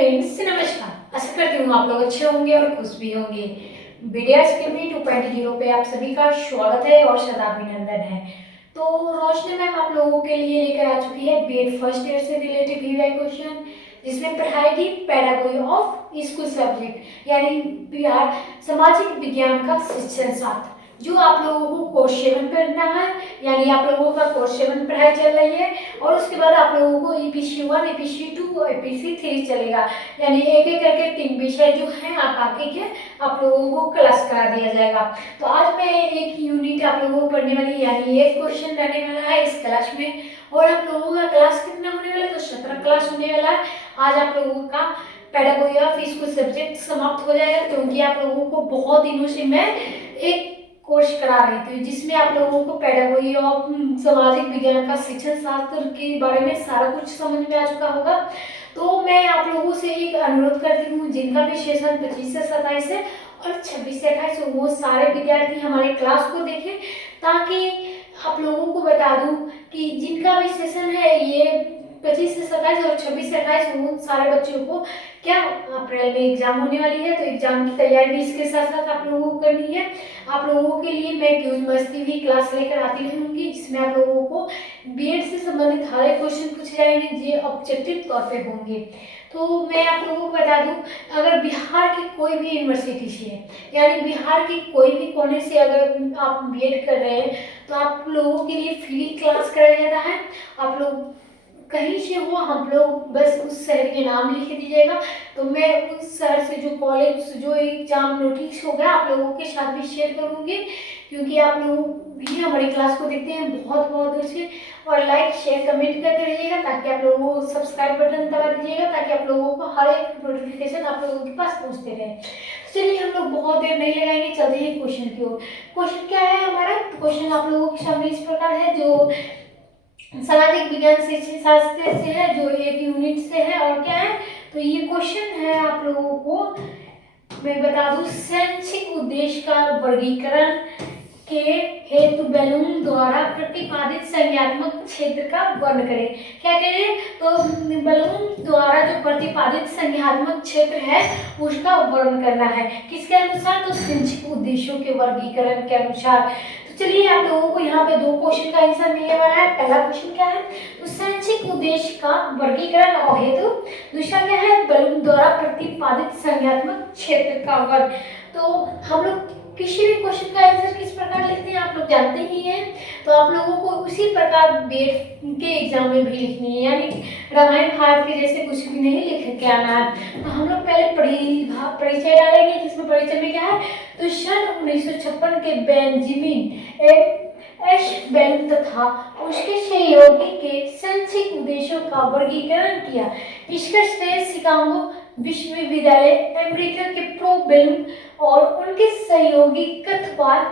Friends, नमस्कार। आशा करती हूँ आप लोग अच्छे होंगे और खुश भी होंगे। बीडीएस के भी 2.0 पे आप सभी का स्वागत है और सदाभिनंदन है। तो रोशनी मैम आप लोगों के लिए लेकर आ चुकी है बीएड फर्स्ट ईयर से रिलेटेड वीवीआई क्वेश्चन, जिसमें पढ़ाएगी पेडागोजी ऑफ स्कूल सब्जेक्ट यानी बिहार सामाजिक विज्ञान का शिक्षण शास्त्र, जो आप लोगों को कोर्स 7 पढ़ना है। यानी आप लोगों का कोर्स 7 पढ़ाई चल रही है और उसके बाद आप लोगों को ईपीसी 1, ईपीसी 2, ईपीसी 3 चलेगा। यानी एक एक करके 3 विषय जो हैं आप आके के आप लोगों को क्लास करा दिया जाएगा। तो आज मैं एक यूनिट आप लोगों को पढ़ने वाली, यानी एक क्वेश्चन रहने वाला है इस क्लास में। और आप लोगों का क्लास कितना होने वाला है? तो 17 क्लास होने वाला है। आज आप लोगों का पेडागोजी ऑफ स्कूल सब्जेक्ट समाप्त हो जाएगा, क्योंकि आप लोगों को बहुत दिनों से मैं एक कोर्स करा रही थी जिसमें आप लोगों को पेडागोजी ऑफ सामाजिक विज्ञान का शिक्षण शास्त्र के बारे में सारा कुछ समझ में आ चुका होगा। तो मैं आप लोगों से एक अनुरोध करती हूँ, जिनका भी सेशन 25 से 27 है और 26 से 28 वो सारे विद्यार्थी हमारे क्लास को देखें, ताकि आप लोगों को बता दूं कि जिनका भी सेशन है ये 25 से 27 और 26 से 28 वो सारे बच्चों को क्या अप्रैल में एग्जाम होने वाली है। तो एग्जाम की तैयारी भी इसके साथ साथ आप लोगों को करनी है। आप लोगों के लिए मैं क्यूज मस्ती भी क्लास लेकर आती रहूँगी, जिसमें आप लोगों को बीएड से संबंधित हर एक क्वेश्चन पूछे जाएंगे जो ऑब्जेक्टिव तौर पे होंगे। तो मैं आप लोगों को बता दूं, अगर बिहार की कोई भी यूनिवर्सिटी से है, यानी बिहार की कोई भी कोने से अगर आप बीएड कर रहे हैं, तो आप लोगों के लिए फ्री क्लास कराया जाता है। आप लोग कहीं से हो, हम लोग बस उस शहर के नाम लिख दीजिएगा, तो मैं उस शहर से जो कॉलेज जो एग्जाम नोटिस होगा आप लोगों के साथ भी शेयर करूँगी, क्योंकि आप लोग भी हमारी क्लास को देखते हैं बहुत बहुत दूर से। और लाइक शेयर कमेंट करते रहिएगा, ताकि आप लोगों को सब्सक्राइब बटन दबा दीजिएगा, ताकि आप लोगों को हर एक नोटिफिकेशन आप लोगों के पास पहुँचते रहे। चलिए हम लोग बहुत देर नहीं लगाएंगे, चलते हैं क्वेश्चन की ओर। क्वेश्चन क्या है हमारा? क्वेश्चन आप लोगों के सामने इस प्रकार है, जो सामाजिक विज्ञान शिक्षण शास्त्र से है, जो एक यूनिट से है। और क्या है? तो ये क्वेश्चन है आप लोगों को मैं बता दूं, शैक्षिक उद्देश्य का वर्गीकरण के हेतु बैलूम द्वारा प्रतिपादित संज्ञात्मक क्षेत्र का वर्णन करें। क्या करें? तो बैलूम द्वारा जो प्रतिपादित संज्ञात्मक क्षेत्र है उसका वर्णन करना है। किसके अनुसार? तो शैक्षिक उद्देश्यों के वर्गीकरण के अनुसार। चलिए आप लोगों को यहाँ पे 2 क्वेश्चन का आंसर मिलने वाला है। पहला क्वेश्चन क्या है? तो शैक्षिक उद्देश्य का वर्गीकरण और हेतु। दूसरा क्या है? बैलूम द्वारा प्रतिपादित संज्ञात्मक क्षेत्र का वर्ग। तो हम लोग किसी भी क्वेश्चन का आंसर किस प्रकार लिखते हैं आप लोग जानते ही हैं, तो आप लोगों को उसी प्रकार बीएड के एग्जाम में भी लिखनी है, यानी रामायण भारत के जैसे कुछ भी नहीं लिख के आना है। तो हम लोग पहले परिचय डालेंगे, जिसमें परिचय में क्या है? तो सन 1956 के बेंजामिन एच बैलूम तथा उसके सहयोगी के शैक्षिक उद्देश्यों का वर्गीकरण किया। इसका श्रेय शिकागो विश्वविद्यालय अमेरिका के प्रो बैलूम और उनके सहयोगी कथवाल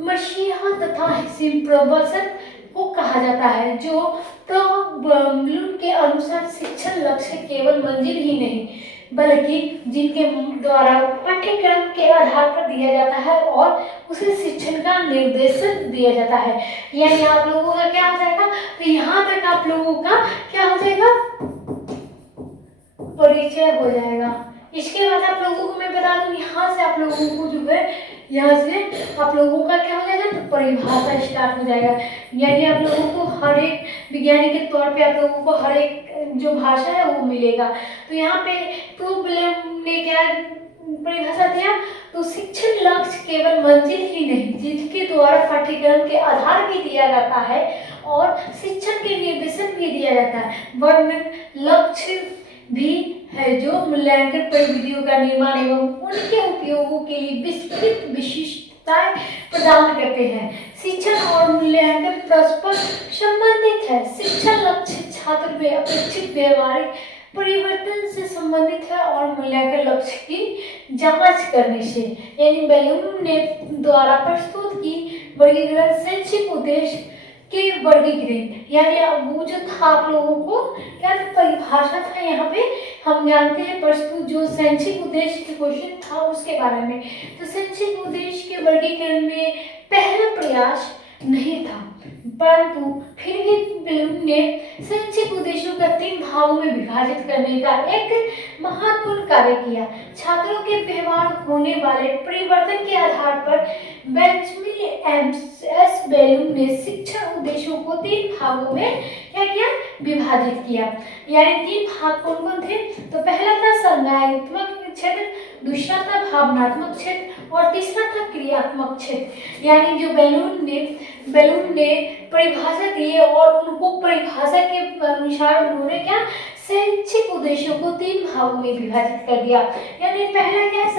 मसीहा तथा हिसिम प्रबसन को कहा जाता है, जो प्रबलूम के अनुसार शिक्षण लक्ष्य केवल मंजिल ही नहीं बल्कि जिनके द्वारा पाठ्यक्रम के आधार पर दिया जाता है और उसे शिक्षण का निर्देशन दिया जाता है। यानी आप लोगों का क्या हो जाएगा? तो यहाँ तक आप लोगों का क्या हो जाएगा? परिचय हो जाएगा। इसके बाद आप लोगों को मैं बता दूं, यहाँ से आप लोगों को जो है यहाँ से आप लोगों का क्या हो जाएगा? तो परिभाषा स्टार्ट हो जाएगा। यानी आप लोगों को हर एक विज्ञानी के तौर पे आप लोगों को हर एक जो भाषा है वो मिलेगा। तो यहाँ पे प्रोब्लेम ने क्या परिभाषा दिया? तो शिक्षण लक्ष्य केवल मंजिल ही नहीं, जिसके द्वारा पाठ्यक्रम के आधार भी दिया जाता है और शिक्षण के निर्देशन भी दिया जाता है, वर्णन लक्ष्य भी है, जो मूल्यांकन परिविधियों का निर्माण एवं उनके उपयोगों के लिए विस्तृत विशिष्टताएं प्रदान करते हैं। शिक्षण और मूल्यांकन परस्पर संबंधित है। शिक्षण लक्ष्य छात्र में अपेक्षित व्यवहारिक परिवर्तन से संबंधित है और मूल्यांकन लक्ष्य की जांच करने से। यानी बैलूम ने द्वारा प्रस्तुत की वर्गीकरण शैक्षिक उद्देश्य के वर्गीकरण, यानी वो जो था आप लोगों को क्या परिभाषा था, यहाँ पे हम जानते हैं प्रस्तुत जो शैक्षिक उद्देश्य के क्वेश्चन था उसके बारे में। तो शैक्षिक उद्देश्य के वर्गीकरण में पहला प्रयास नहीं था, परंतु फिर भी बैलून ने संक्षिप्त उद्देश्यों का 3 भागों में विभाजित करने का एक महत्वपूर्ण कार्य किया। छात्रों के व्यवहार होने वाले परिवर्तन के आधार पर बेंजामिन एस बैलून ने शिक्षण उद्देश्यों को 3 भागों में क्या किया, विभाजित किया। यानी 3 भाग कौन कौन थे? तो पहला था संज्ञानात्मक क्षेत्र, दूसरा था भावनात्मक क्षेत्र और तीसरा था क्रियात्मक क्षेत्र। यानी जो बैलून ने परिभाषा दी और उनको परिभाषा के अनुसार उन्होंने क्या, शैक्षिक उद्देश्यों को 3 भागों में विभाजित कर दिया। यानी पहला क्या है,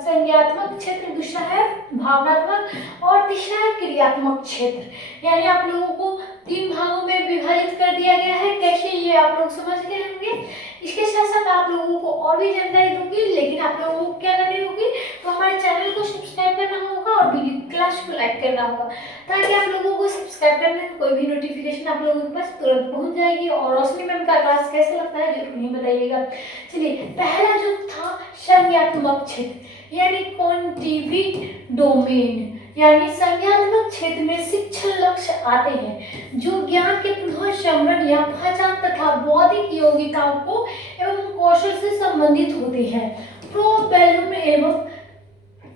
संज्ञानात्मक क्षेत्र, दूसरा है भावनात्मक और तीसरा है क्रियात्मक क्षेत्र। यानी आप लोगों को 3 भागों में विभाजित कर दिया गया है। कैसे, ये आप लोग समझ गए होंगे। इसके साथ साथ आप लोगों को और भी जानकारी दूंगी, लेकिन आप लोगों को क्या करनी होगी, तो हमारे चैनल को सब्सक्राइब करना होगा और वीडियो क्लास को लाइक करना होगा, ताकि आप लोगों को सब्सक्राइब करने में कोई भी नोटिफिकेशन आप लोगों के पास तुरंत पहुंच जाएगी। और रोशनी मैम का क्लास कैसा लगता है जरूर नहीं बताइएगा। चलिए, पहला जो था संज्ञानात्मक क्षेत्र यानी क्वांटिटेटिव डोमेन। यानी संज्ञानात्मक क्षेत्र में शिक्षण लक्ष्य आते हैं जो ज्ञान के पुनः स्मरण या पहचान तथा बौद्धिक योग्यताओं को एवं कौशल से संबंधित होते हैं। प्रो बैलून एवं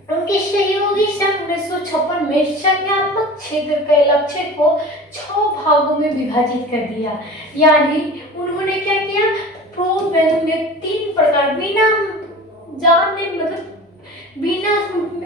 उनके सहयोगी सन 1956 में संज्ञानात्मक क्षेत्र के लक्ष्य को 6 भागों में विभाजित कर दिया। यानी उन्होंने क्या किया, प्रो बैलून ने 3 प्रकार बिना जानने मतलब बिना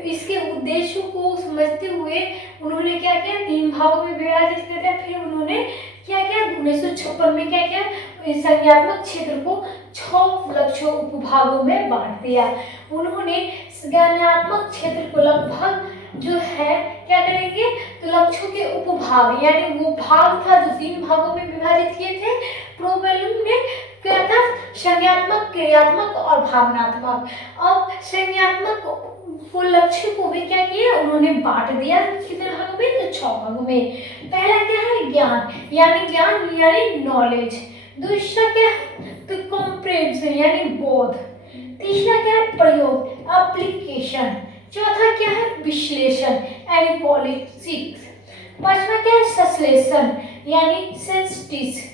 इसके उद्देश्यों को समझते हुए उन्होंने क्या किया, 3 भागों में विभाजित कर दिया। फिर उन्होंने क्या किया, 1956 में क्या किया, संज्ञानात्मक क्षेत्र को 6 लक्ष्यों उपभागों में बांट दिया। उन्होंने संज्ञानात्मक क्षेत्र को लगभग जो है क्या करेंगे, तो लक्ष्यों के उपभाग यानी वो भाग था जो 3 भागों में विभाजित किए थे। प्रो बैलून ने क्या था, संज्ञानात्मक, क्रियात्मक और भावनात्मक। अब संज्ञानात्मक को लक्ष्य को भी क्या किया, उन्होंने बांट दिया कितने भागों में, तो 6 भागों में। पहला क्या है, ज्ञान यानी नॉलेज। दूसरा क्या है, तो कॉम्प्रिहेंशन यानी बोध। तीसरा क्या है, प्रयोग एप्लीकेशन। चौथा क्या है, विश्लेषण एनालिसिस। पांचवा क्या है, संश्लेषण यानी सिंथेसिस।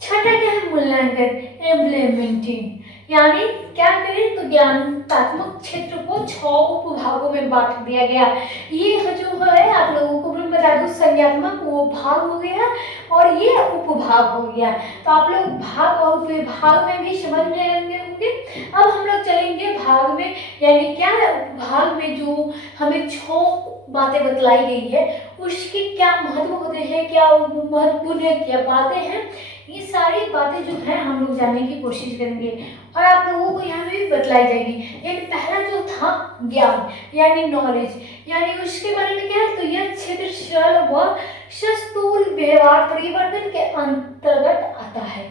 छठा क्या है, मूल्यांकन इम्प्लीमेंटिंग। यानी क्या करें, तो ज्ञानात्मक क्षेत्र को 6 उपभागों में बांट दिया गया। ये जो है आप लोगों को मैं बता दूं, संज्ञानात्मक वो भाग हो गया और ये उपभाग हो गया। तो आप लोग भाग और विभाग में भी समझ में आएंगे होंगे। अब हम लोग चलेंगे भाग में, यानी क्या है, उपभाग में जो हमें 6 बातें बतलाई गई है उसके क्या महत्व होते हैं, क्या महत्वपूर्ण क्या बातें हैं, ये सारी बातें जो है हम लोग जानने की कोशिश करेंगे और आप लोगों को यहाँ भी बतलाई जाएगी। यानी पहला जो था ज्ञान यानी नॉलेज, यानी उसके बारे में क्या है, तो यह क्षेत्र सरल व स्थूल व्यवहार परिवर्तन के अंतर्गत आता है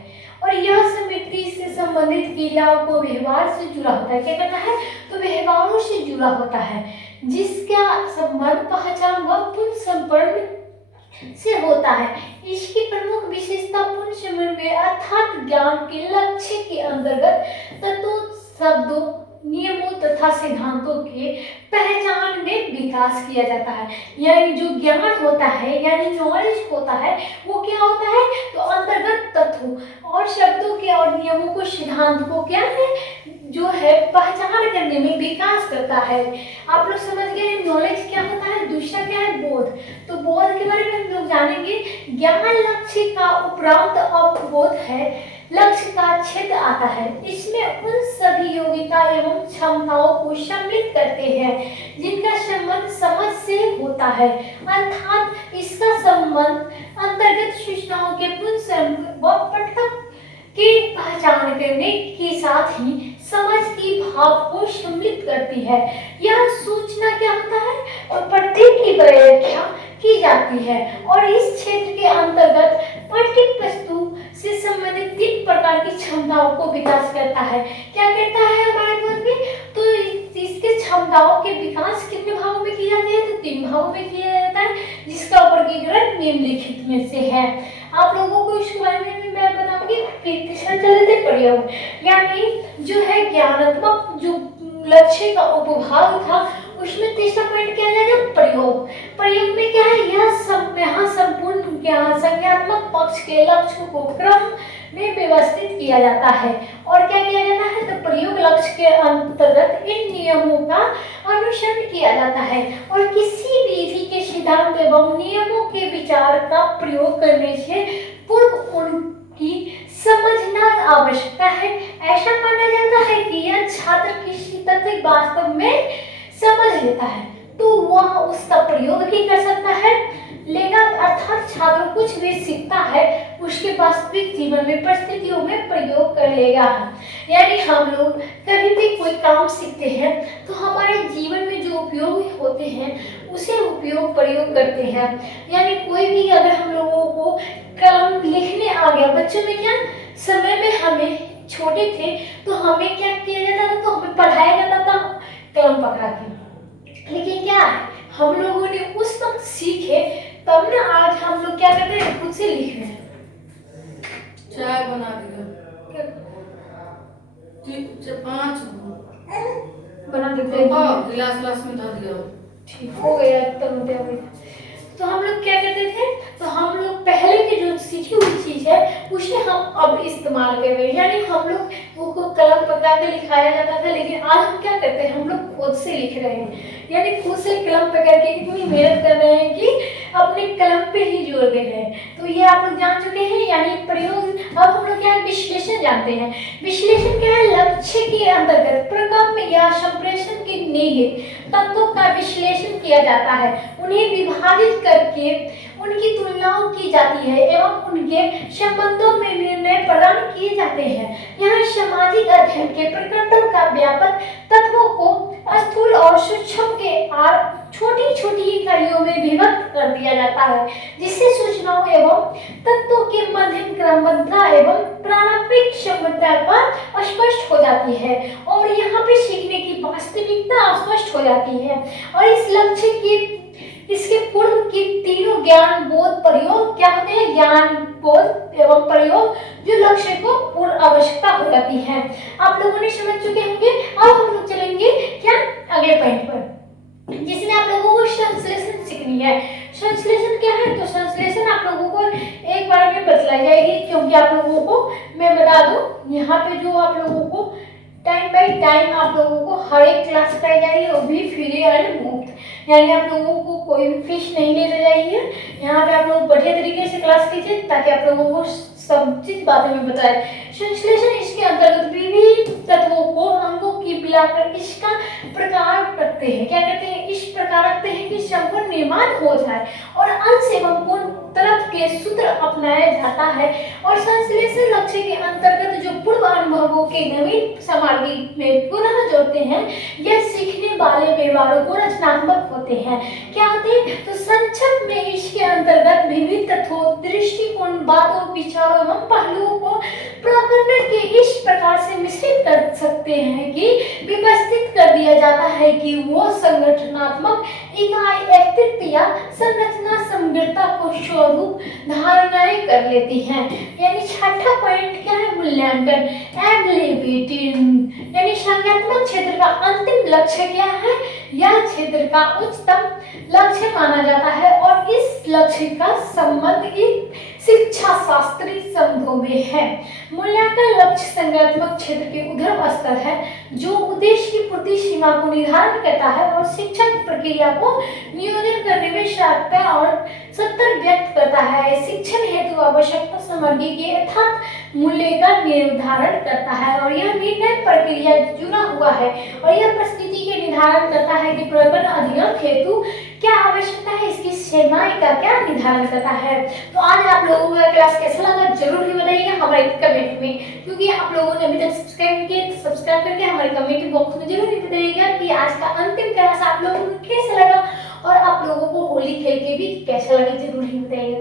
और यह समिति से संबंधित क्रियाओं को व्यवहार से जुड़ा होता है। क्या कहता है, तो व्यवहारों से जुड़ा होता है जिसका संबंध पहचान व पुनर्संपर्ण से होता है। इसकी प्रमुख विशेषता पूर्ण समन्वय अर्थात ज्ञान के लक्ष्य के अंतर्गत तत्वों, शब्दों, नियमों तथा सिद्धांतों के पहचान में विकास किया जाता है। यानी जो ज्ञान होता है यानी नॉलेज होता है वो क्या होता है, तो अंतर्गत तत्वों और शब्दों के और नियमों को, सिद्धांत को क्या है, जो है पहचान करने में विकास करता है। आप लोग समझ गए नॉलेज क्या होता है। दूसरा क्या है, बोध। तो बोध के बारे में हम लोग जानेंगे। ज्ञान लक्ष्य का उपरांत अवबोध है, लक्ष्य का क्षेत्र आता है। इसमें उन सभी योग्यता एवं क्षमताओं को सम्मिलित करते हैं जिनका संबंध समझ से होता है, अर्थात इसका संबंध अंतर्गत सूचनाओं के पुनः व पठक की पहचान करने के साथ ही समझ की भाव को सम्मिलित करती है। यह सूचना क्या होता है, और प्रत्येक की व्याख्या की जाती है और इस क्षेत्र के अंतर्गत पठित वस्तु से संबंधित 3 प्रकार की क्षमताओं को विकास करता है। क्या कहता है हमारे बोध में, तो इसके क्षमताओं के विकास कितने भागों में किया जाता है, तो 3 भागों में किया जाता है जिसका वर्गीकरण निम्नलिखित में से है। आप लोगों को इसके बारे में भी मैं बताऊंगी। फिर तीसरा चलते प्रयोग, यानी जो है ज्ञानात्मक जो लक्ष्य का उपभाग था उसमें तीसरा पॉइंट क्या आ जाएगा, प्रयोग। प्रयोग में क्या है, यह सब यहाँ संपूर्ण ज्ञान संज्ञात्मक पक्ष के लक्ष्य को क्रम में व्यवस्थित किया जाता है। और क्या किया जाता है, तो प्रयोग लक्ष्य के अंतर्गत इन नियमों का अनुसरण किया जाता है और किसी विधि के सिद्धांत एवं नियमों के विचार का प्रयोग करने से पूर्व उनकी समझना आवश्यकता है। ऐसा माना जाता है कि यह छात्र किसी तथ्य वास्तव में समझ लेता है तो वह उसका प्रयोग भी कर सकता है लेगा, अर्थात छात्र कुछ भी सीखता है उसके वास्तविक जीवन में परिस्थितियों में प्रयोग कर लेगा। यानी हम लोग कभी भी कोई काम सीखते हैं तो हमारे जीवन में जो उपयोग होते हैं उसे उपयोग प्रयोग करते हैं। यानी कोई भी अगर हम लोगों को कलम लिखने आ गया, बच्चों में क्या समय में हमें छोटे थे तो हमें क्या किया जाता था, तो हमें पढ़ाया जाता था कलम पकड़ा के, लेकिन क्या है हम लोगों ने उस वक्त सीखे तब ना आज हम लोग क्या करते हैं, खुद से लिख रहे हैं। चाय बना दिया, 5 बना देते हैं, गिलास गिलास में धर दिया, ठीक हो गया तब। तो हम लोग क्या करते थे, तो हम लोग पहले की जो सीखी हुई चीज है उसे हम अब इस्तेमाल कर रहे हैं। यानी हम लोग वो कलम पकड़ा के लिखाया जाता था, लेकिन आज हम क्या करते हैं, हम लोग खुद से लिख रहे हैं। यानी खुद से कलम पकड़ के इतनी मेहनत कर रहे हैं कि अपने कलम पे ही जोर दे रहे हैं। तो ये आप लोग जान चुके हैं। यानी प्रयोग, अब हम लोग क्या विश्लेषण जानते हैं। विश्लेषण क्या है, लक्ष्य के अंतर्गत प्रगम या संप्रेषण के निहित तत्वों का विश्लेषण किया जाता है, उन्हें विभाजित करके उनकी तुलनाओं की जाती है एवं उनके संबंधों में निर्णय प्रदान किए जाते हैं। यहाँ सामाजिक अध्ययन के प्रकरणों का व्यापक तत्वों को स्थूल और सूक्ष्म के छोटी छोटी इकाइयों में विभक्त कर दिया जाता है, जिससे सूचनाओं एवं तत्वों के मध्यम क्रमबद्धता एवं प्रारंभिक क्षमता पर स्पष्ट हो जाती है और यहाँ पे सीखने की वास्तविकता स्पष्ट हो जाती है। और इस लक्ष्य की इसके पूर्व की तीनों ज्ञान बोध प्रयोग क्या होते हैं, ज्ञान बोध एवं प्रयोग जो लक्ष्य को पूर्ण आवश्यकता हो जाती है। आप लोगों ने समझ चुके होंगे। अब हम लोग चलेंगे क्या अगले पॉइंट पर, जिसमें आप लोगों को संश्लेषण सीखनी है। संश्लेषण क्या है, तो संश्लेषण आप लोगों को एक बार में बतलाई जाएगी, क्योंकि आप लोगों को मैं बता दूं यहाँ पे जो आप लोगों को टाइम बाय टाइम आप लोगों को हर एक क्लास कराई जाएगी, वो भी फ्री एंड मुफ्त। यानी आप लोगों को कोई भी फीस नहीं ले जाएगी। यहाँ पे आप लोग बढ़िया तरीके से क्लास कीजिए ताकि आप लोगों को सब चीज बातें में बताए। संश्लेषण इसके अंतर्गत विभिन्न तत्वों को अंगों की मिलाकर इसका प्रकार रखते हैं। क्या करते हैं, इस प्रकार रखते हैं कि संपूर्ण निर्माण हो जाए और अंश एवं पूर्ण तरफ के सूत्र अपनाया जाता है। और संश्लेषण लक्ष्य के अंतर्गत जो पूर्व अनुभवों के नवीन सामग्री में पुनः जोड़ते हैं, यह सीखने वाले व्यवहारों को रचनात्मक होते हैं। क्या होते हैं, तो संक्षेप में इसके अंतर्गत विभिन्न तत्वों, दृष्टिकोण, बातों, विचारों एवं पहलुओं को प्रकरण के इस प्रकार से मिश्रित कर सकते हैं कि व्यवस्थित कर दिया जाता है कि वो संगठनात्मक इकाई व्यक्तित्व या संरचना समग्रता को स्वरूप धारणाएं कर लेती हैं। यानी छठा पॉइंट क्या है, मूल्यांकन एबिलिटी। यानी संज्ञानात्मक क्षेत्र का अंतिम लक्ष्य क्या है, यह क्षेत्र का उच्चतम लक्ष्य माना जाता है और इस लक्ष्य का संबंध शिक्षा शास्त्रीय शब्दों में है। मूल्यांकन लक्ष्य संज्ञानात्मक क्षेत्र के ऊर्ध्व स्तर है जो उद्देश्य की पूर्ति सीमा को निर्धारण करता है और शिक्षा की प्रक्रिया को नियोजन करने में सहायता और सत्तर व्यक्त करता है। शिक्षण हेतु आवश्यकता सामग्री के यथार्थ मूल्य का निर्धारण करता है और यह निर्णय प्रक्रिया जुड़ा हुआ है और यह परिस्थिति के निर्धारण करता है कि प्रकरण अध्ययन हेतु क्या आवश्यकता है, इसकी सीमाएं का क्या निर्धारण करता है। तो आज आप लोगों को क्लास कैसा लगा जरूर ही बताइएगा हमारे कमेंट में, क्योंकि आप लोगों ने अभी तक सब्सक्राइब किया तो सब्सक्राइब करके हमारे कमेंट बॉक्स में जरूर ही बताइएगा कि आज का अंतिम क्लास आप लोगों को कैसा लगा और आप लोगों को होली खेल के भी कैसा लगा जरूर ही बताइएगा।